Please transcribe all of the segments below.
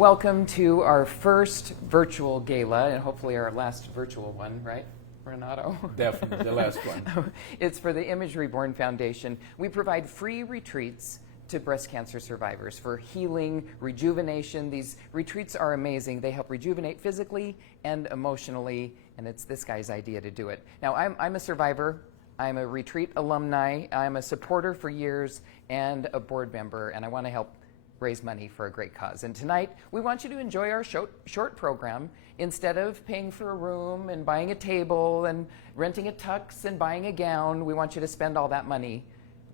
welcome to our first virtual gala, and hopefully our last virtual one, right, Renato? Definitely, the last one. It's for the Image Reborn Foundation. We provide free retreats to breast cancer survivors for healing, rejuvenation. These retreats are amazing. They help rejuvenate physically and emotionally, and it's this guy's idea to do it. Now, I'm a survivor. I'm a retreat alumni. I'm a supporter for years and a board member, and I want to help raise money for a great cause. And tonight, we want you to enjoy our short program. Instead of paying for a room and buying a table and renting a tux and buying a gown, we want you to spend all that money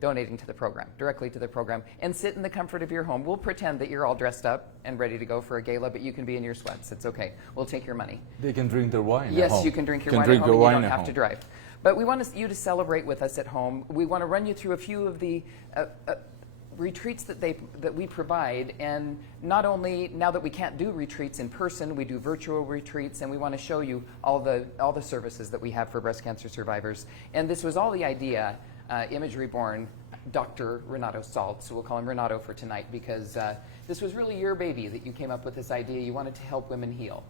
donating to the program, directly to the program, and sit in the comfort of your home. We'll pretend that you're all dressed up and ready to go for a gala, but you can be in your sweats. It's okay. We'll take your money. They can drink their wine Yes, at home. you can drink your wine at home, and you don't have to drive. But we want you to celebrate with us at home. We want to run you through a few of the retreats that we provide, and not only now that we can't do retreats in person, we do virtual retreats, and we want to show you all the services that we have for breast cancer survivors. And this was all the idea, Image Reborn, Dr. Renato Salt, so we'll call him Renato for tonight, because this was really your baby that you came up with this idea. You wanted to help women heal.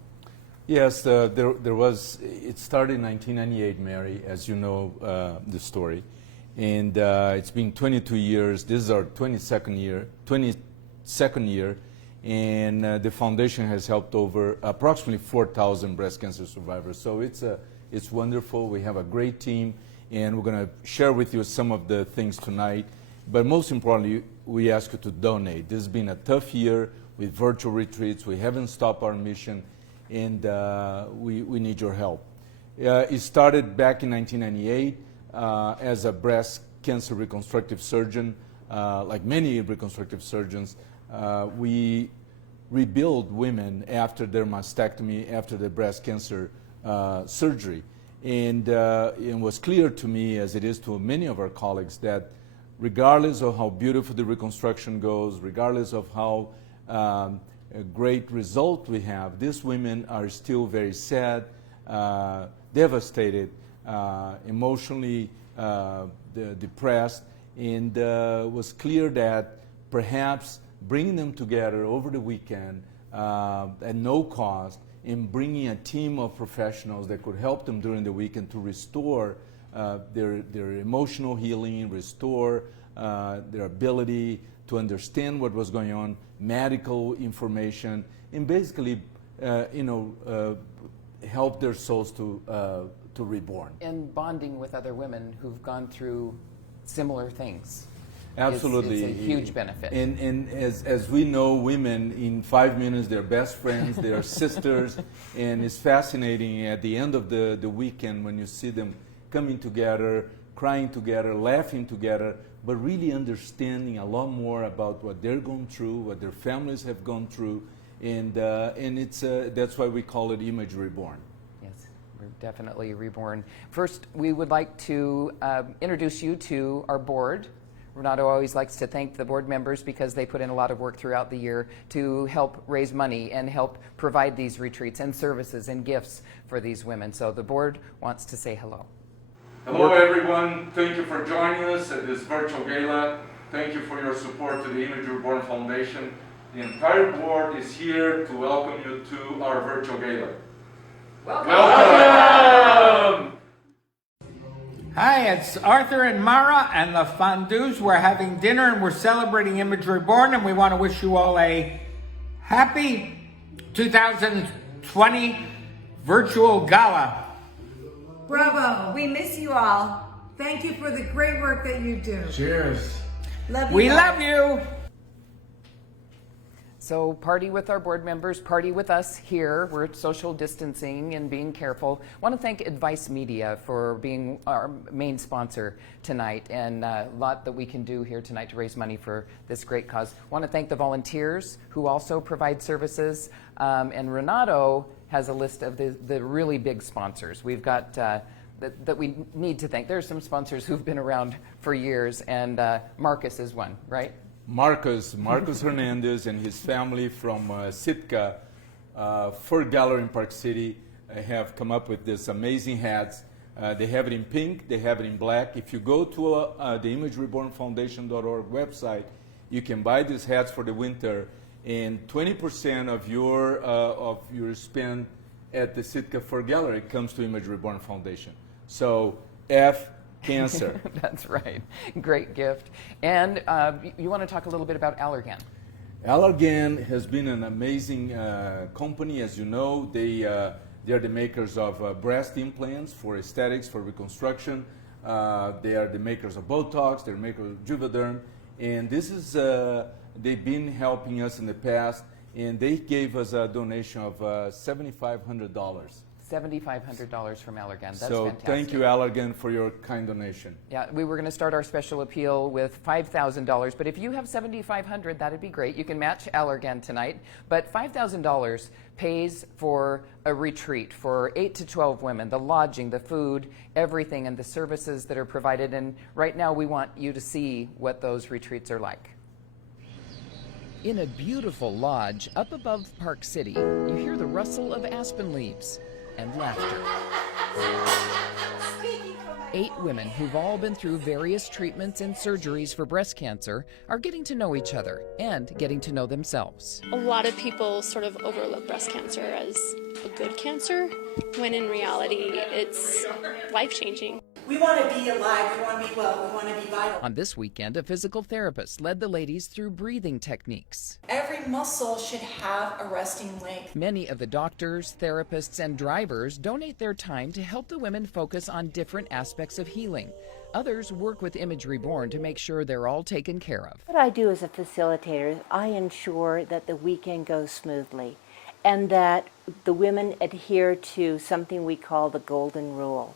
Yes, it started in 1998, Mary, as you know the story. And it's been 22 years. This is our 22nd year, and the foundation has helped over approximately 4,000 breast cancer survivors. So it's wonderful. We have a great team, and we're going to share with you some of the things tonight. But most importantly, we ask you to donate. This has been a tough year with virtual retreats. We haven't stopped our mission, and we need your help. It started back in 1998. As a breast cancer reconstructive surgeon, like many reconstructive surgeons, we rebuild women after their mastectomy, after the breast cancer surgery. And it was clear to me, as it is to many of our colleagues, that regardless of how beautiful the reconstruction goes, regardless of how a great result we have, these women are still very sad, devastated, emotionally depressed, and it was clear that perhaps bringing them together over the weekend at no cost, and bringing a team of professionals that could help them during the weekend to restore their emotional healing, restore their ability to understand what was going on, medical information, and basically help their souls to reborn. And bonding with other women who've gone through similar things. Absolutely. It's a huge benefit. And as we know, women, in 5 minutes, they're best friends, they're sisters, and it's fascinating at the end of the weekend when you see them coming together, crying together, laughing together, but really understanding a lot more about what they're going through, what their families have gone through, and it's that's why we call it Image Reborn. We're definitely reborn. First, we would like to introduce you to our board. Renato always likes to thank the board members because they put in a lot of work throughout the year to help raise money and help provide these retreats and services and gifts for these women. So the board wants to say hello. Hello everyone, thank you for joining us at this virtual gala. Thank you for your support to the Image Reborn Foundation. The entire board is here to welcome you to our virtual gala. Welcome! Hi, it's Arthur and Mara and the Fondues. We're having dinner and we're celebrating Image Reborn, and we want to wish you all a happy 2020 virtual gala. Bravo! We miss you all. Thank you for the great work that you do. Cheers. Love you. We guys. love you. So party with our board members, party with us here. We're social distancing and being careful. I want to thank Advice Media for being our main sponsor tonight, and a lot that we can do here tonight to raise money for this great cause. I want to thank the volunteers who also provide services, and Renato has a list of the really big sponsors. We've got that we need to thank. There are some sponsors who've been around for years, and Marcus is one, right? Marcus Hernandez and his family from Sitka, Fort Gallery in Park City, have come up with this amazing hats. They have it in pink, they have it in black. If you go to the imagerebornfoundation.org website, you can buy these hats for the winter. and 20% of your spend at the Sitka Fur Gallery comes to Image Reborn Foundation. So F cancer. That's right. Great gift. And you want to talk a little bit about Allergan. Allergan has been an amazing company. As you know, they are the makers of breast implants for aesthetics, for reconstruction. They are the makers of Botox, they're makers of Juvederm. And this is, they've been helping us in the past, and they gave us a donation of $7,500. $7,500 from Allergan. That's so fantastic. Thank you, Allergan, for your kind donation. Yeah, we were going to start our special appeal with $5,000, but if you have $7,500, that'd be great. You can match Allergan tonight, but $5,000 pays for a retreat for 8 to 12 women, the lodging, the food, everything, and the services that are provided. And right now, we want you to see what those retreats are like. In a beautiful lodge up above Park City, you hear the rustle of aspen leaves and laughter. 8 women who've all been through various treatments and surgeries for breast cancer are getting to know each other and getting to know themselves. A lot of people sort of overlook breast cancer as a good cancer, when in reality it's life-changing. We want to be alive, we want to be well, we want to be vital. On this weekend, a physical therapist led the ladies through breathing techniques. Every muscle should have a resting length. Many of the doctors, therapists, and drivers donate their time to help the women focus on different aspects of healing. Others work with Image Reborn to make sure they're all taken care of. What I do as a facilitator is I ensure that the weekend goes smoothly and that the women adhere to something we call the golden rule,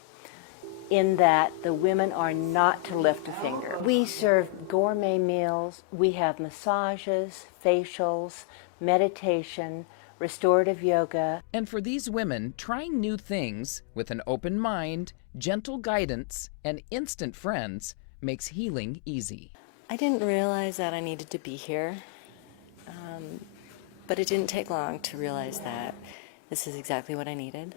in that the women are not to lift a finger. We serve gourmet meals, we have massages, facials, meditation, restorative yoga. And for these women, trying new things with an open mind, gentle guidance, and instant friends makes healing easy. I didn't realize that I needed to be here, but it didn't take long to realize that this is exactly what I needed.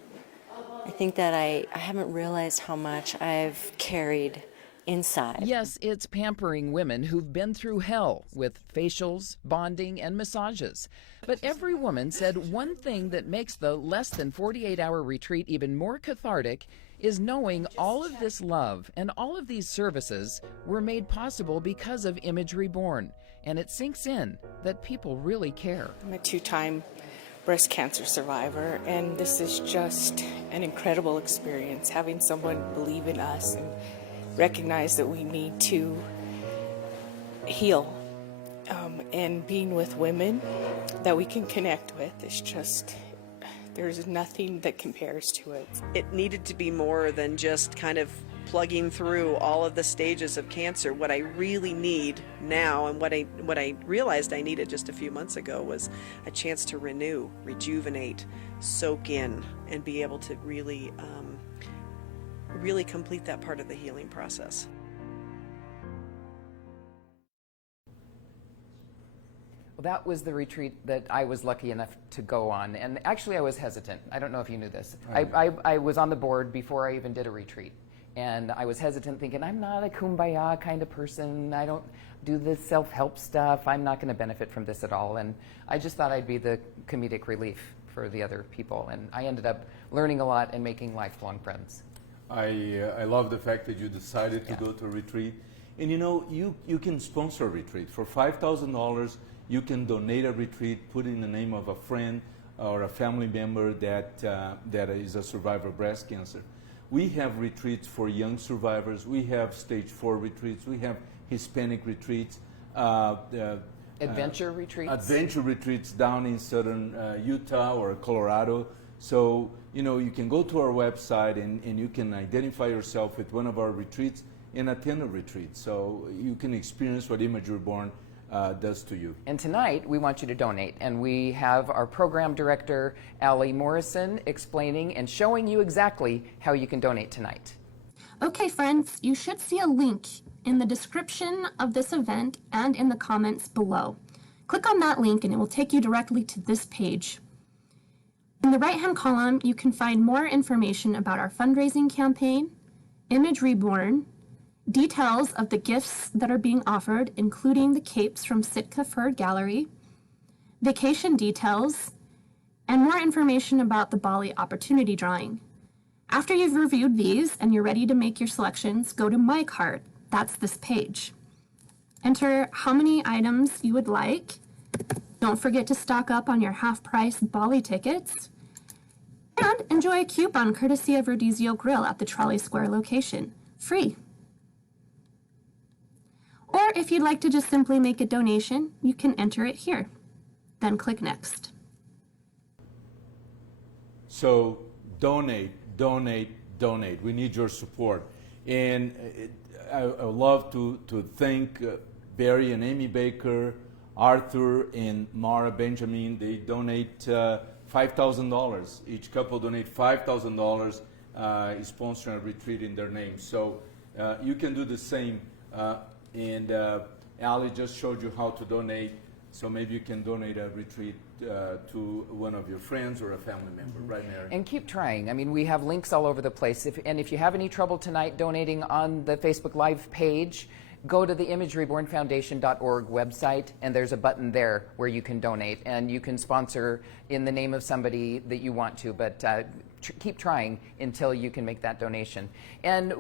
I think that I haven't realized how much I've carried inside. Yes, it's pampering women who've been through hell with facials, bonding, and massages. But every woman said one thing that makes the less than 48-hour retreat even more cathartic is knowing all of this love and all of these services were made possible because of Image Reborn. And it sinks in that people really care. I'm a 2-time breast cancer survivor, and this is just an incredible experience, having someone believe in us and recognize that we need to heal, and being with women that we can connect with is just, there's nothing that compares to it. It needed to be more than just kind of plugging through all of the stages of cancer. What I really need now, and what I realized I needed just a few months ago, was a chance to renew, rejuvenate, soak in, and be able to really complete that part of the healing process. Well, that was the retreat that I was lucky enough to go on. And actually, I was hesitant. I don't know if you knew this. I was on the board before I even did a retreat. And I was hesitant, thinking, I'm not a kumbaya kind of person. I don't do the self-help stuff. I'm not going to benefit from this at all. And I just thought I'd be the comedic relief for the other people. And I ended up learning a lot and making lifelong friends. I love the fact that you decided to go to a retreat. And you know, you can sponsor a retreat. For $5,000, you can donate a retreat, put in the name of a friend or a family member that is a survivor of breast cancer. We have retreats for young survivors. We have stage 4 retreats. We have Hispanic retreats. Adventure retreats? Adventure retreats down in southern Utah or Colorado. So, you know, you can go to our website and you can identify yourself with one of our retreats and attend a retreat. So you can experience what Image Reborn does to you. And tonight, we want you to donate. And we have our program director, Allie Morrison, explaining and showing you exactly how you can donate tonight. Okay, friends, you should see a link in the description of this event and in the comments below. Click on that link and it will take you directly to this page. In the right-hand column, you can find more information about our fundraising campaign, Image Reborn, details of the gifts that are being offered, including the capes from Sitka Fur Gallery, vacation details, and more information about the Bali Opportunity Drawing. After you've reviewed these and you're ready to make your selections, go to My Cart. That's this page. Enter how many items you would like. Don't forget to stock up on your half-price Bali tickets. And enjoy a coupon courtesy of Rodizio Grill at the Trolley Square location. Free. Or if you'd like to just simply make a donation, you can enter it here. Then click Next. So donate, donate, donate. We need your support. And I would love to thank Barry and Amy Baker, Arthur and Mara Benjamin. They donate $5,000. Each couple donate $5,000, sponsoring a retreat in their name. So you can do the same. And Ali just showed you how to donate. So maybe you can donate a retreat to one of your friends or a family member, right, Mary? And keep trying. I mean, we have links all over the place. If you have any trouble tonight donating on the Facebook Live page, go to the imagerebornfoundation.org website, and there's a button there where you can donate, and you can sponsor in the name of somebody that you want to, but keep trying until you can make that donation. And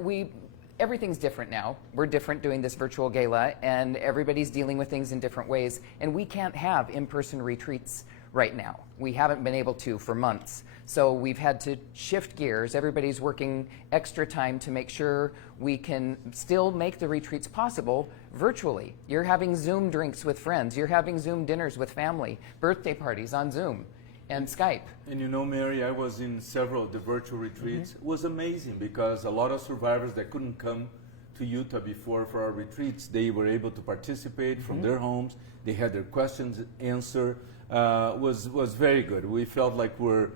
everything's different now. We're different doing this virtual gala, and everybody's dealing with things in different ways, and we can't have in-person retreats right now. We haven't been able to for months. So we've had to shift gears. Everybody's working extra time to make sure we can still make the retreats possible virtually. You're having Zoom drinks with friends. You're having Zoom dinners with family, birthday parties on Zoom and Skype. And you know, Mary, I was in several of the virtual retreats. It was amazing because a lot of survivors that couldn't come to Utah before for our retreats, they were able to participate from their homes. They had their questions answered. Was very good. We felt like we're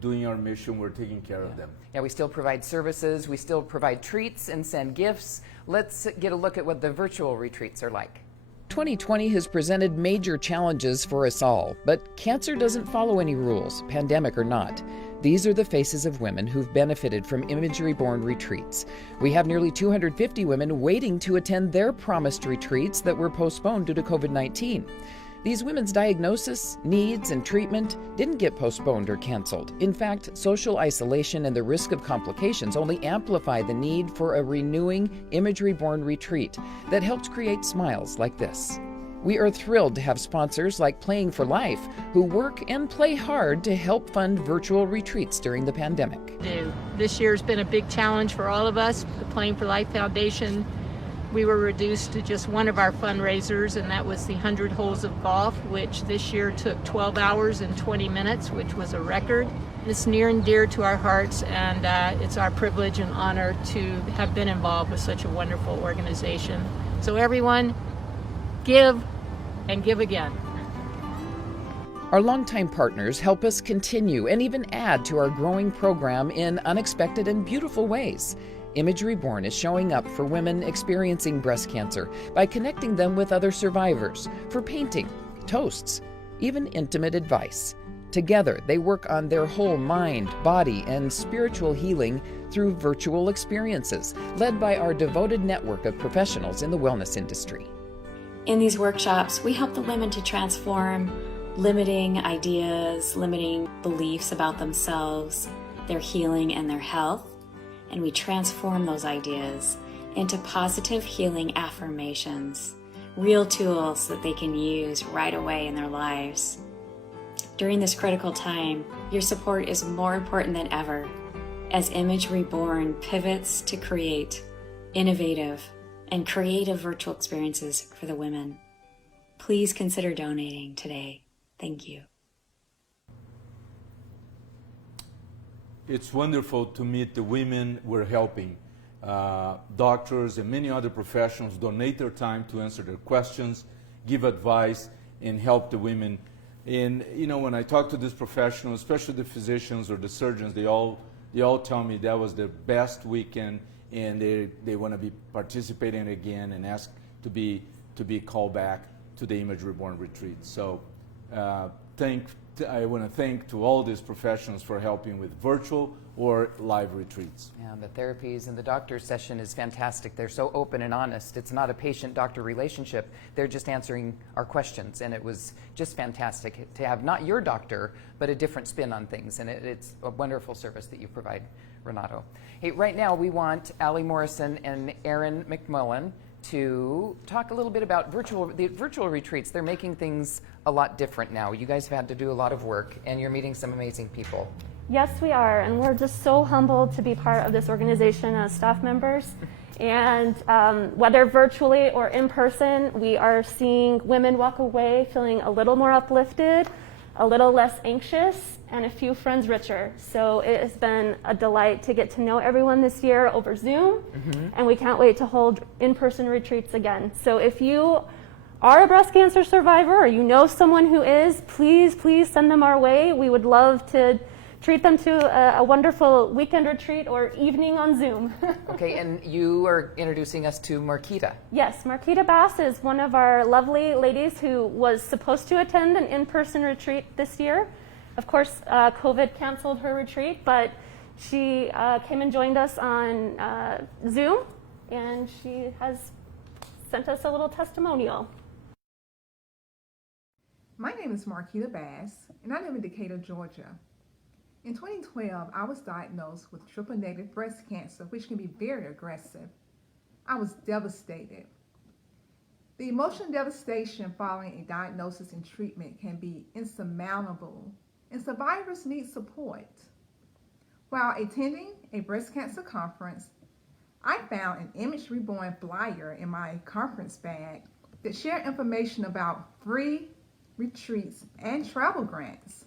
doing our mission. We're taking care of them. Yeah, we still provide services. We still provide treats and send gifts. Let's get a look at what the virtual retreats are like. 2020 has presented major challenges for us all, but cancer doesn't follow any rules, pandemic or not. These are the faces of women who've benefited from Image Reborn retreats. We have nearly 250 women waiting to attend their promised retreats that were postponed due to COVID-19. These women's diagnosis, needs, and treatment didn't get postponed or canceled. In fact, social isolation and the risk of complications only amplify the need for a renewing Image Reborn retreat that helps create smiles like this. We are thrilled to have sponsors like Playing for Life, who work and play hard to help fund virtual retreats during the pandemic. This year's been a big challenge for all of us. The Playing for Life Foundation, we were reduced to just one of our fundraisers, and that was the 100 Holes of Golf, which this year took 12 hours and 20 minutes, which was a record. It's near and dear to our hearts, and it's our privilege and honor to have been involved with such a wonderful organization. So everyone, give and give again. Our longtime partners help us continue and even add to our growing program in unexpected and beautiful ways. Image Reborn is showing up for women experiencing breast cancer by connecting them with other survivors for painting, toasts, even intimate advice. Together, they work on their whole mind, body, and spiritual healing through virtual experiences, led by our devoted network of professionals in the wellness industry. In these workshops, we help the women to transform limiting ideas, limiting beliefs about themselves, their healing, and their health. And we transform those ideas into positive healing affirmations, real tools that they can use right away in their lives. During this critical time, your support is more important than ever as Image Reborn pivots to create innovative and creative virtual experiences for the women. Please consider donating today. Thank you. It's wonderful to meet the women we're helping. Doctors and many other professionals donate their time to answer their questions, give advice, and help the women. And you know, when I talk to these professionals, especially the physicians or the surgeons, they all tell me that was their best weekend, and they want to be participating again and ask to be called back to the Image Reborn retreat. So I want to thank to all these professionals for helping with virtual or live retreats. Yeah, the therapies and the doctor's session is fantastic. They're so open and honest. It's not a patient-doctor relationship. They're just answering our questions, and it was just fantastic to have not your doctor, but a different spin on things, and it's a wonderful service that you provide, Renato. Hey, right now we want Allie Morrison and Aaron McMullen to talk a little bit about the virtual retreats. They're making things a lot different now. You guys have had to do a lot of work, and you're meeting some amazing people. Yes, we are, and we're just so humbled to be part of this organization as staff members. And whether virtually or in person, we are seeing women walk away feeling a little more uplifted, a little less anxious, and a few friends richer. So it has been a delight to get to know everyone this year over Zoom, and we can't wait to hold in-person retreats again. So if you are a breast cancer survivor or you know someone who is, please send them our way. We would love to treat them to a wonderful weekend retreat or evening on Zoom. Okay, and you are introducing us to Marquita. Yes, Marquita Bass is one of our lovely ladies who was supposed to attend an in-person retreat this year. Of course, COVID canceled her retreat, but she came and joined us on Zoom, and she has sent us a little testimonial. My name is Marquita Bass, and I live in Decatur, Georgia. In 2012, I was diagnosed with triple-negative breast cancer, which can be very aggressive. I was devastated. The emotional devastation following a diagnosis and treatment can be insurmountable, and survivors need support. While attending a breast cancer conference, I found an Image Reborn flyer in my conference bag that shared information about free retreats and travel grants.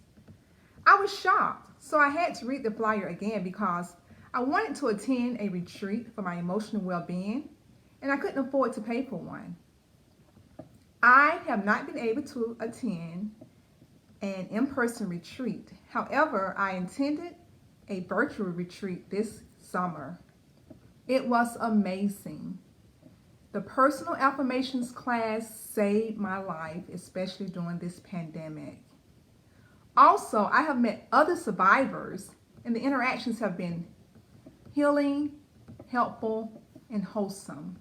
I was shocked, so I had to read the flyer again because I wanted to attend a retreat for my emotional well-being, and I couldn't afford to pay for one. I have not been able to attend an in-person retreat. However, I attended a virtual retreat this summer. It was amazing. The personal affirmations class saved my life, especially during this pandemic. Also, I have met other survivors, and the interactions have been healing, helpful, and wholesome.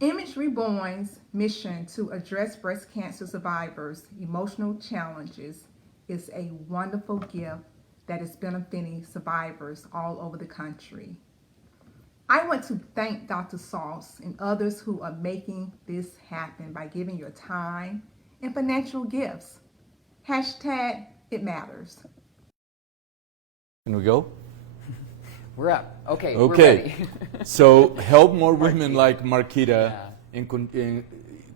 Image Reborn's mission to address breast cancer survivors' emotional challenges is a wonderful gift that is benefiting survivors all over the country. I want to thank Dr. Sauce and others who are making this happen by giving your time and financial gifts. Hashtag it matters. Can we go? We're up. Okay, we're ready. So help more women like Marquita and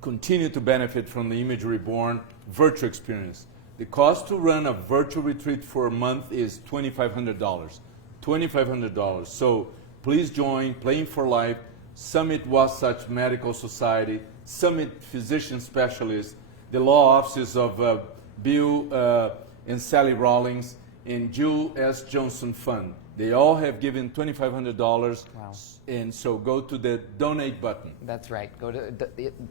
continue to benefit from the Image Reborn virtual experience. The cost to run a virtual retreat for a month is $2,500. $2,500. So please join Playing for Life, Summit Wasatch Medical Society, Summit Physician Specialists, the law offices of Bill and Sally Rawlings, and Jill S. Johnson Fund. They all have given $2,500. Wow. And so go to the donate button. That's right. Go to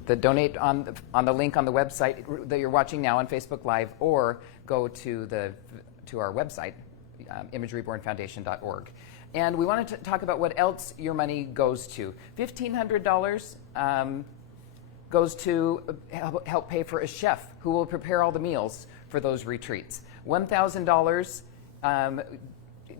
the donate on the link on the website that you're watching now on Facebook Live, or go to our website, imagerebornfoundation.org. And we wanted to talk about what else your money goes to. $1,500 goes to help pay for a chef who will prepare all the meals for those retreats. $1,000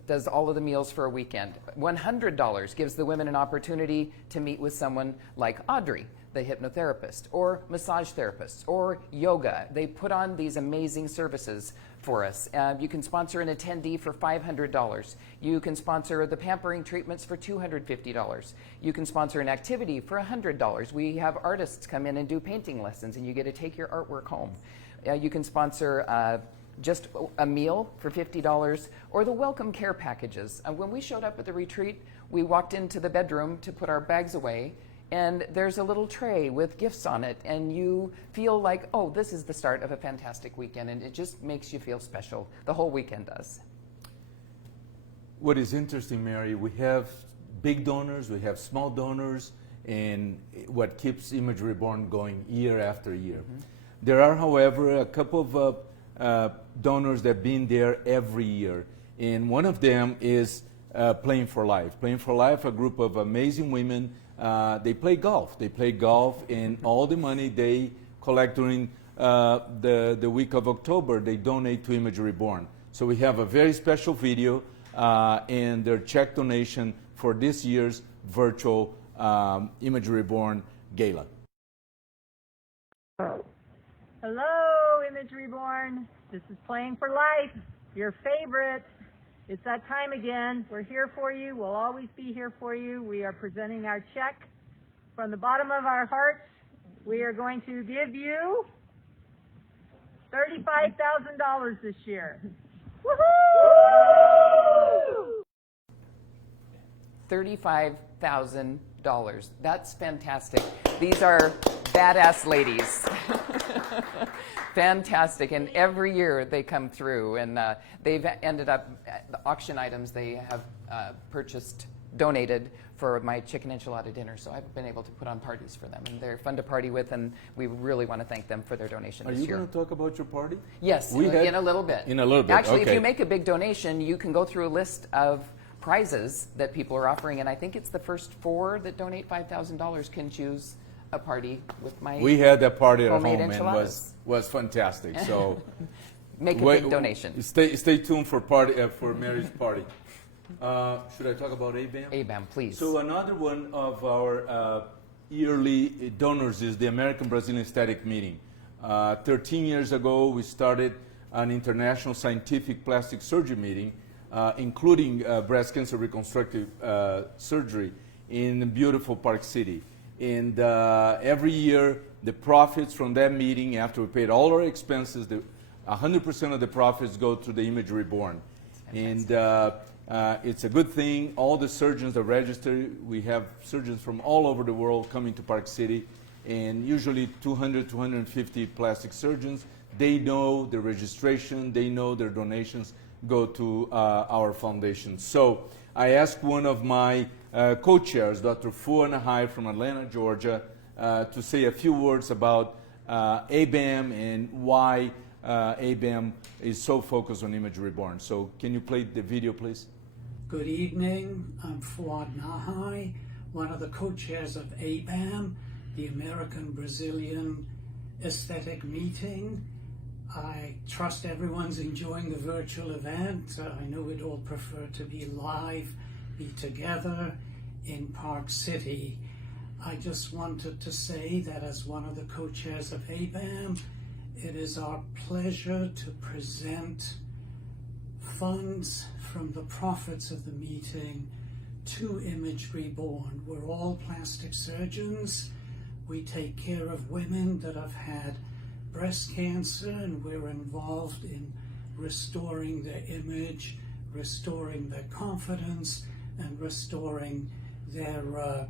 does all of the meals for a weekend. $100 gives the women an opportunity to meet with someone like Audrey, the hypnotherapist, or massage therapists, or yoga. They put on these amazing services for us. You can sponsor an attendee for $500. You can sponsor the pampering treatments for $250. You can sponsor an activity for $100. We have artists come in and do painting lessons, and you get to take your artwork home. You can sponsor just a meal for $50, or the welcome care packages. When we showed up at the retreat, we walked into the bedroom to put our bags away, and there's a little tray with gifts on it, and you feel like, oh, this is the start of a fantastic weekend, and it just makes you feel special. The whole weekend does. What is interesting, Mary, we have big donors, we have small donors, and what keeps Image Reborn going year after year. Mm-hmm. There are, however, a couple of donors that have been there every year. and one of them is Playing for Life. Playing for Life, a group of amazing women. They play golf. They play golf, and all the money they collect during the week of October, they donate to Image Reborn. So we have a very special video and their check donation for this year's virtual Image Reborn Gala. Hello, Image Reborn. This is Playing for Life, your favorite. It's that time again. We're here for you. We'll always be here for you. We are presenting our check from the bottom of our hearts. We are going to give you $35,000 this year. Woohoo! $35,000. That's fantastic. These are badass ladies. Fantastic. And every year they come through, and they've ended up, the auction items they have purchased, donated for my chicken enchilada dinner. So I've been able to put on parties for them, and they're fun to party with, and we really want to thank them for their donation this year. Are you going to talk about your party? Yes, in a little bit. In a little bit, Actually, okay. if you make a big donation, you can go through a list of prizes that people are offering, and I think it's the first 4 that donate $5,000 can choose a party with my We had that party at home, homemade and was fantastic. So make a big donation. Stay tuned for Mary's party. Should I talk about ABAM? ABAM, please. So another one of our yearly donors is the American Brazilian Aesthetic Meeting. 13 years ago, we started an international scientific plastic surgery meeting, including breast cancer reconstructive surgery in beautiful Park City. And every year, the profits from that meeting, after we paid all our expenses, 100% of the profits go to the Image Reborn. And it's a good thing. All the surgeons are registered. We have surgeons from all over the world coming to Park City, and usually 200, 250 plastic surgeons. They know the registration. They know their donations go to our foundation. So I asked one of my co-chairs, Dr. Fuana Hai from Atlanta, Georgia, to say a few words about ABAM and why ABAM is so focused on Image Reborn. So can you play the video, please? Good evening. I'm Fuad Nahai, one of the co-chairs of ABAM, the American Brazilian Aesthetic Meeting. I trust everyone's enjoying the virtual event. I know we'd all prefer to be live, be together in Park City. I just wanted to say that as one of the co-chairs of ABAM, it is our pleasure to present funds from the profits of the meeting to Image Reborn. We're all plastic surgeons. We take care of women that have had breast cancer, and we're involved in restoring their image, restoring their confidence, and restoring their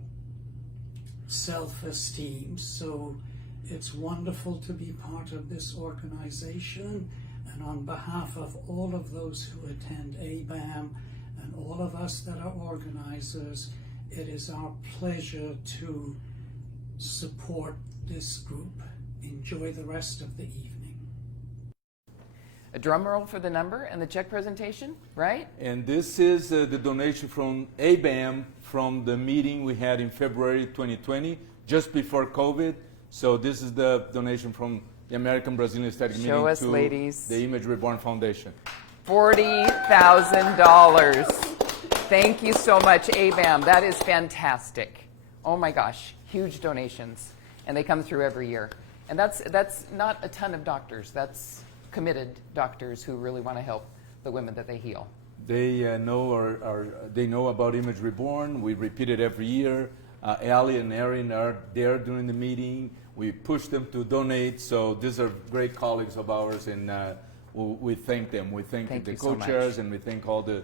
self-esteem. So it's wonderful to be part of this organization, and on behalf of all of those who attend ABAM and all of us that are organizers, it is our pleasure to support this group. Enjoy the rest of the evening. A drum roll for the number and the check presentation, right? And this is the donation from ABAM from the meeting we had in February 2020, just before COVID. So this is the donation from the American Brazilian Aesthetic Meeting to ladies. The Image Reborn Foundation. $40,000. Thank you so much, ABAM. That is fantastic. Oh my gosh, huge donations. And they come through every year. And that's not a ton of doctors. That's committed doctors who really want to help the women that they heal. They they know about Image Reborn. We repeat it every year. Ali and Erin are there during the meeting. We push them to donate. So these are great colleagues of ours, and we thank them. We thank the co-chairs, and we thank all the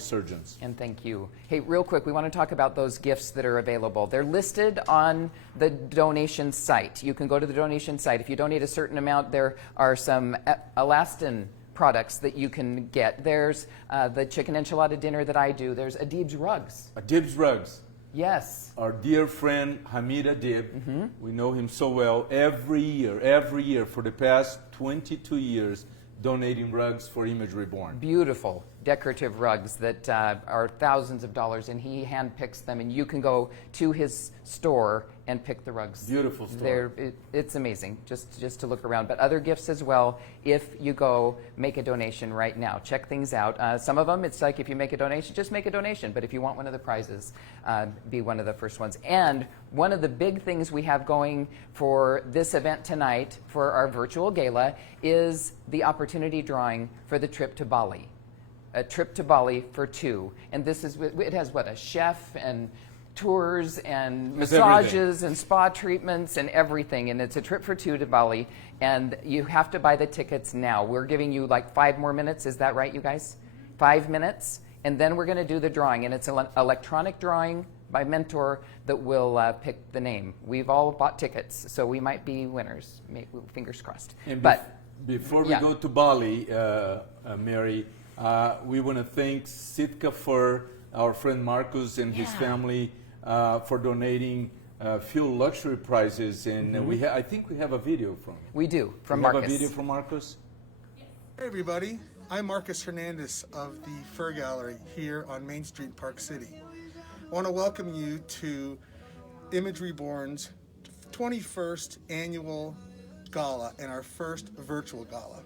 surgeons. And thank you. Hey, real quick, we want to talk about those gifts that are available. They're listed on the donation site. You can go to the donation site. If you donate a certain amount, there are some elastin products that you can get. There's the chicken enchilada dinner that I do. There's Adib's rugs. Adib's rugs. Yes. Our dear friend Hamid Adib, we know him so well, every year for the past 22 years, donating rugs for Image Reborn. Beautiful, decorative rugs that are thousands of dollars, and he hand picks them, and you can go to his store and pick the rugs. Beautiful store. It's amazing just to look around. But other gifts as well if you go make a donation right now. Check things out. Some of them, it's like if you make a donation, just make a donation. But if you want one of the prizes, be one of the first ones. And one of the big things we have going for this event tonight for our virtual gala is the opportunity drawing for the trip to Bali. A trip to Bali for two. And this is, it has what, a chef and tours and massages and spa treatments and everything. And it's a trip for two to Bali. And you have to buy the tickets now. We're giving you like 5 more minutes. Is that right, you guys? 5 minutes. And then we're going to do the drawing. And it's an electronic drawing by Mentor that will pick the name. We've all bought tickets, so we might be winners. Fingers crossed. And but before we go to Bali, Mary, we want to thank Sitka for our friend Marcus and his family for donating fuel luxury prizes. And I think we have a video from him. We do, from Marcus. Marcus. Have a video from Marcus? Hey everybody, I'm Marcus Hernandez of the Fur Gallery here on Main Street, Park City. I want to welcome you to Image Reborn's 21st annual gala and our first virtual gala.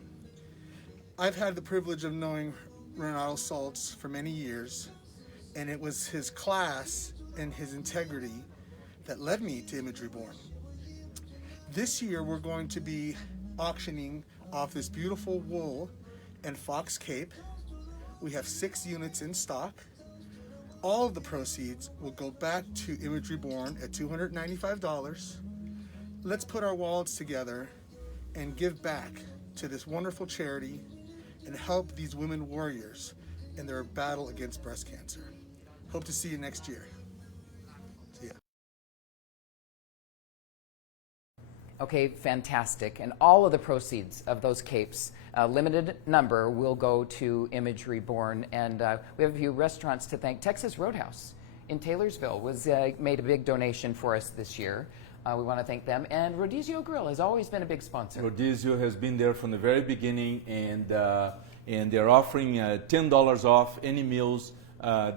I've had the privilege of knowing Renato Saltz for many years, and it was his class and his integrity that led me to Image Reborn. This year we're going to be auctioning off this beautiful wool and fox cape. We have 6 units in stock. All of the proceeds will go back to Image Reborn at $295. Let's put our wallets together and give back to this wonderful charity and help these women warriors in their battle against breast cancer. Hope to see you next year. See ya. Okay, fantastic. And all of the proceeds of those capes, a limited number, will go to Image Reborn. And we have a few restaurants to thank. Texas Roadhouse in Taylorsville made a big donation for us this year. We want to thank them. And Rodizio Grill has always been a big sponsor. Rodizio has been there from the very beginning, and they're offering $10 off any meals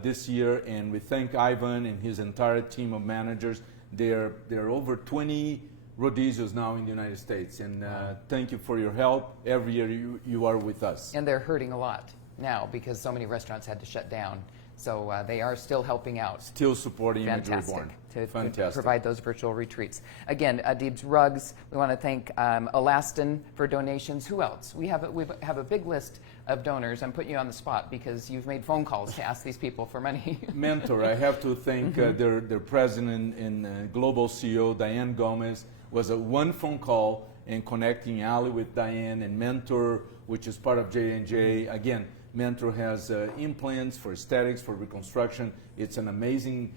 this year. And we thank Ivan and his entire team of managers. There are over 20 Rodizios now in the United States, and thank you for your help. Every year you are with us. And they're hurting a lot now because so many restaurants had to shut down. So they are still helping out. Still supporting Image Reborn. To Fantastic. provide those virtual retreats. Again, Adib's Rugs, we want to thank Elastin for donations. Who else? We have a big list of donors. I'm putting you on the spot because you've made phone calls to ask these people for money. Mentor, I have to thank their president and global CEO, Diane Gomez. Was a one phone call and connecting Ali with Diane, and Mentor, which is part of J&J. Again, Mentor has implants for aesthetics, for reconstruction. It's an amazing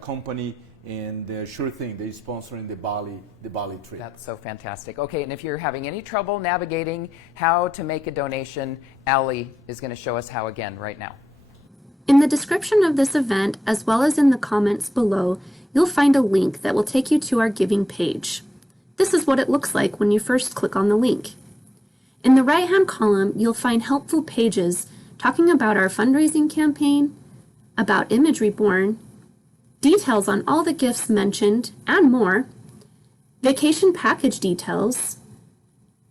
company, and sure thing, they're sponsoring the Bali trip. That's so fantastic. Okay, and if you're having any trouble navigating how to make a donation, Ali is going to show us how again right now. In the description of this event, as well as in the comments below, you'll find a link that will take you to our giving page. This is what it looks like when you first click on the link. In the right-hand column, you'll find helpful pages talking about our fundraising campaign, about Image Reborn, details on all the gifts mentioned, and more, vacation package details,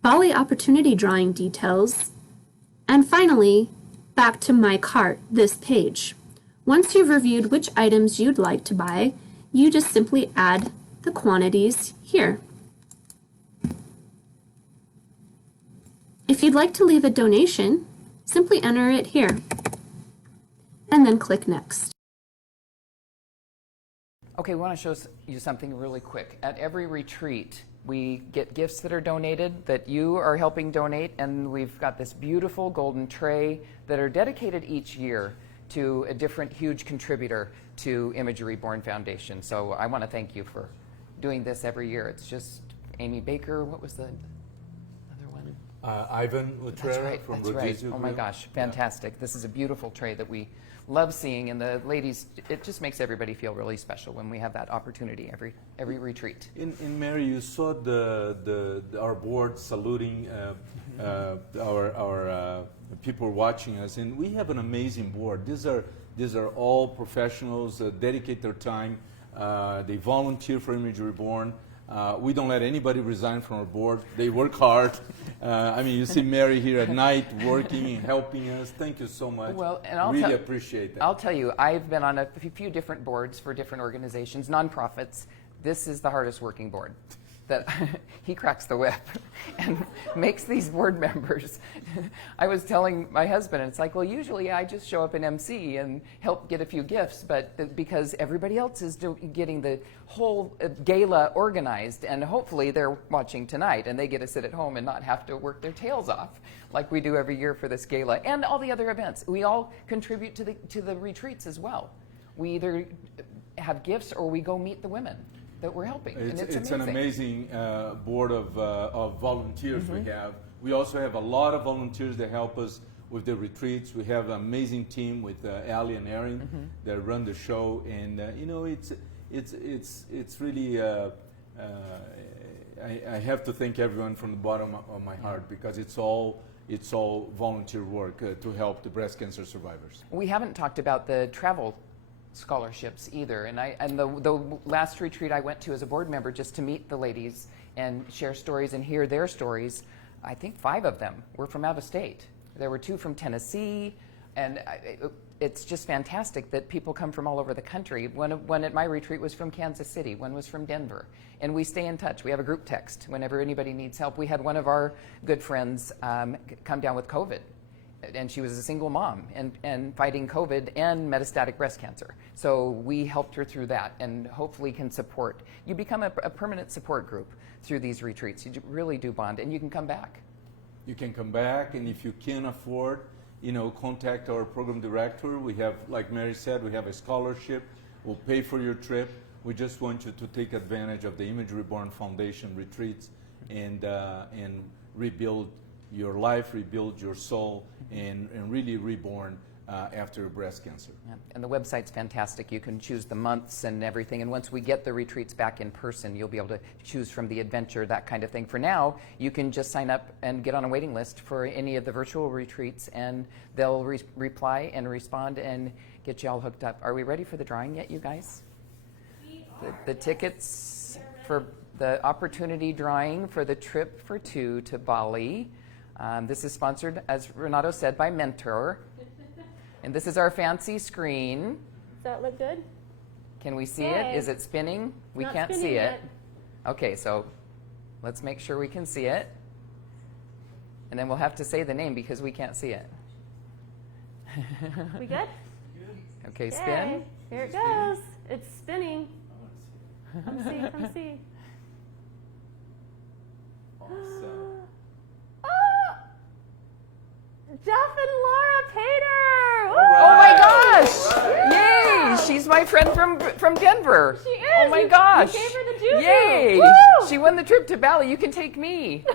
Bali opportunity drawing details, and finally, back to My Cart, this page. Once you've reviewed which items you'd like to buy, you just simply add the quantities here. If you'd like to leave a donation, simply enter it here, and then click Next. Okay, we want to show you something really quick. At every retreat, we get gifts that are donated, that you are helping donate, and we've got this beautiful golden tray that are dedicated each year to a different huge contributor to Image Reborn Foundation. So I want to thank you for doing this every year. It's just Amy Baker, what was the other one? Ivan Lutrera from That's right. Rodizio Oh my Grill. gosh, fantastic. Yeah. This is a beautiful tray that we love seeing, and the ladies, it just makes everybody feel really special when we have that opportunity every retreat. In Mary, you saw our board saluting our people watching us, and we have an amazing board. These are all professionals that dedicate their time. They volunteer for Image Reborn. We don't let anybody resign from our board. They work hard. I mean, you see Mary here at night working and helping us. Thank you so much. Well, and I'll really appreciate that. I'll tell you, I've been on a few different boards for different organizations, nonprofits. This is the hardest working board. That he cracks the whip and makes these board members. I was telling my husband, it's like, well, usually I just show up in MC and help get a few gifts, but because everybody else is getting the whole gala organized, and hopefully they're watching tonight and they get to sit at home and not have to work their tails off like we do every year for this gala and all the other events. We all contribute to the retreats as well. We either have gifts or we go meet the women that we're helping. It's an amazing board of volunteers we have. We also have a lot of volunteers that help us with the retreats. We have an amazing team with Ali and Erin that run the show, and you know, it's really. I have to thank everyone from the bottom of my heart, because it's all volunteer work to help the breast cancer survivors. We haven't talked about the travel scholarships either, and the last retreat I went to as a board member just to meet the ladies and share stories and hear their stories, I think 5 of them were from out of state. There were 2 from Tennessee, and it's just fantastic that people come from all over the country. One at my retreat was from Kansas City, one was from Denver, and we stay in touch. We have a group text whenever anybody needs help. We had one of our good friends come down with COVID, and she was a single mom and fighting COVID and metastatic breast cancer. So we helped her through that, and hopefully can support. You become a permanent support group through these retreats. You really do bond, and you can come back. You can come back, and if you can't afford, you know, contact our program director. We have, like Mary said, we have a scholarship. We'll pay for your trip. We just want you to take advantage of the Image Reborn Foundation retreats and rebuild your life, rebuild your soul, and really reborn after breast cancer. Yeah. And the website's fantastic. You can choose the months and everything, and once we get the retreats back in person, you'll be able to choose from the adventure, that kind of thing. For now, you can just sign up and get on a waiting list for any of the virtual retreats, and they'll reply and respond and get you all hooked up. Are we ready for the drawing yet, you guys? The tickets for the opportunity drawing for the trip for 2 to Bali. This is sponsored, as Renato said, by Mentor. And this is our fancy screen. Does that look good? Can we see it? Is it spinning? We can't see it. Okay, so let's make sure we can see it. And then we'll have to say the name because we can't see it. We good? Okay, spin. Here it goes. It's spinning. Come see, come see. Awesome. Jeff and Laura Pater! Oh my gosh! Yay! She's my friend from Denver. She is. Oh my gosh! You gave her the juju. Yay! Woo! She won the trip to Bali. You can take me.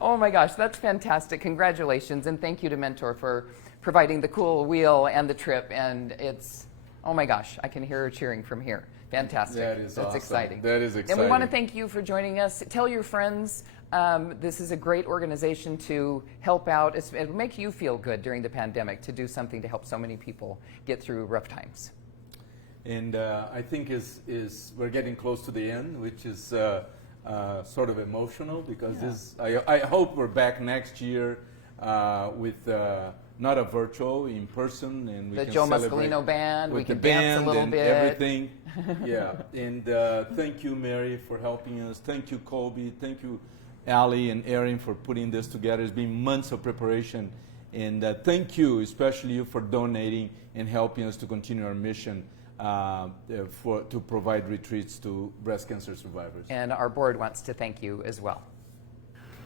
Oh my gosh, that's fantastic! Congratulations, and thank you to Mentor for providing the cool wheel and the trip. And it's, oh my gosh, I can hear her cheering from here. Fantastic! That's awesome. Exciting. That is exciting. And we want to thank you for joining us. Tell your friends. This is a great organization to help out. It'll make you feel good during the pandemic to do something to help so many people get through rough times. And I think we're getting close to the end, which is sort of emotional, because I hope we're back next year with not a virtual, in person, and we the can Joe celebrate Mascalino band. with We can the band dance a little and bit. everything. Yeah, and thank you, Mary, for helping us. Thank you, Colby. Thank you, Ali and Erin, for putting this together. It's been months of preparation, and thank you, especially you, for donating and helping us to continue our mission to provide retreats to breast cancer survivors. And our board wants to thank you as well.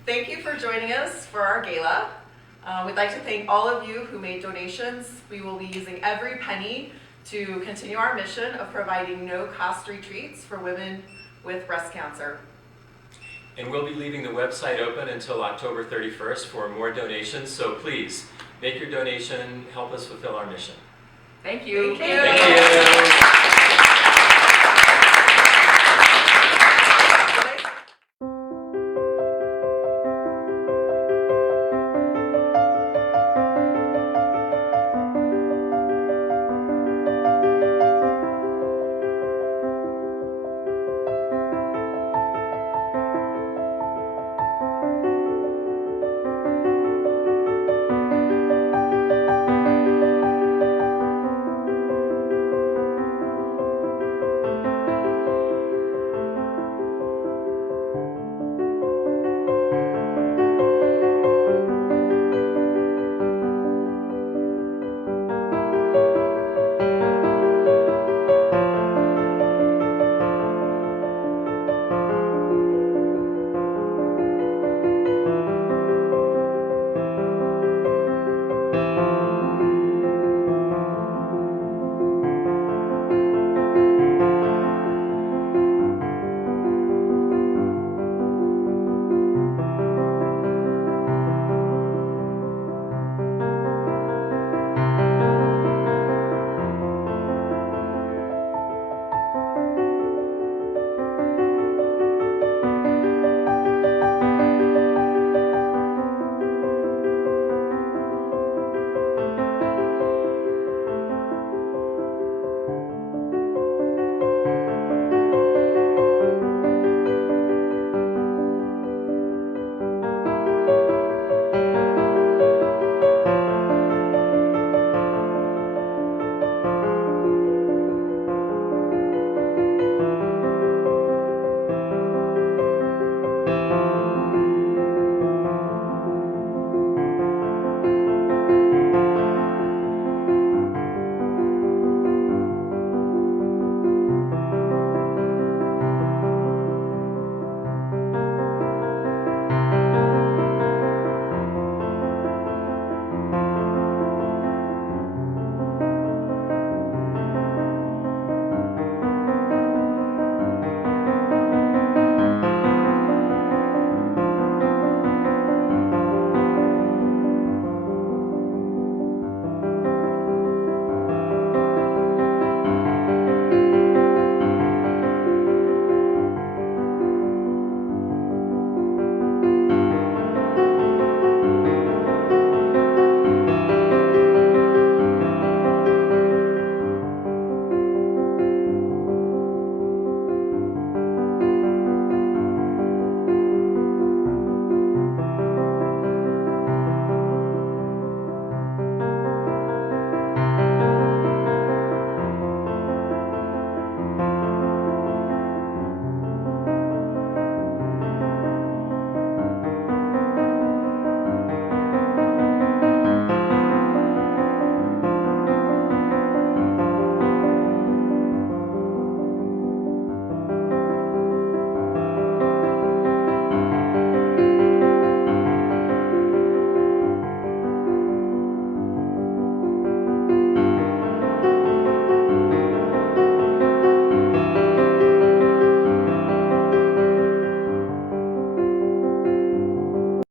Thank you for joining us for our gala. We'd like to thank all of you who made donations. We will be using every penny to continue our mission of providing no-cost retreats for women with breast cancer. And we'll be leaving the website open until October 31st for more donations, so please make your donation, help us fulfill our mission. Thank you. Thank you.